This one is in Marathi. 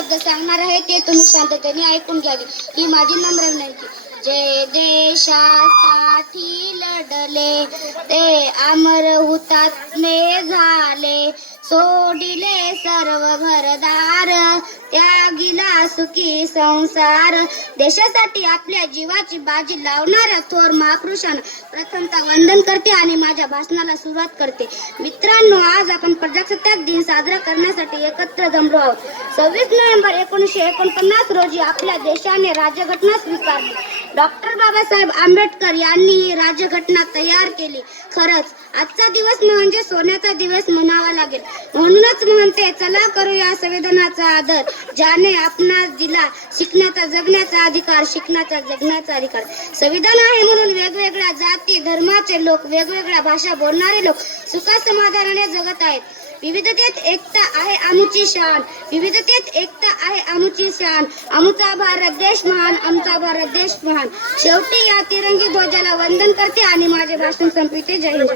शब्द सांगणार आहे ते तुम्ही शांततेने ऐकून घ्यावे. ही माझी नम्र विनंती. जे देशासाठी लढले ते अमर हुतात्मे झाले. सर्व घरदार त्यागिला सुखी संसार. देशासाठी आपल्या जीवाची बाजी लावणाऱ्या थोर महापुरुषांना प्रथमता वंदन करते आणि माझ्या भाषणाला सुरुवात करते. मित्रांनो आज आपण प्रजासत्ताक दिन साजरा करण्यासाठी एकत्र जमलो आहोत. सव्वीस नोव्हेंबर एकोणीसशे एकोणपन्नास रोजी आपल्या देशाने राज्यघटना स्वीकारली. डॉक्टर बाबासाहेब आंबेडकर यांनी राज्यघटना तयार केली. खरंच आजचा दिवस म्हणजे सोन्याचा दिवस म्हणावा लागेल. म्हणूनच म्हणते चला करूया संविधानाचा आदर ज्याने आपणास दिला शिकण्याचा जगण्याचा अधिकार शिकण्याचा जगण्याचा अधिकार. संविधान आहे म्हणून वेगवेगळ्या जाती धर्माचे लोक वेगवेगळ्या भाषा बोलणारे लोक सुखासमाधानाने जगत आहेत. विविधतेत एकता आहे आमची शान. विविधतेत एकता आहे आमची शान. आमचा भारत देश महान आमचा भारत देश महान. शेवटी या तिरंगी ध्वजाला वंदन करते आणि माझे भाषण संपविते. जय हिंद.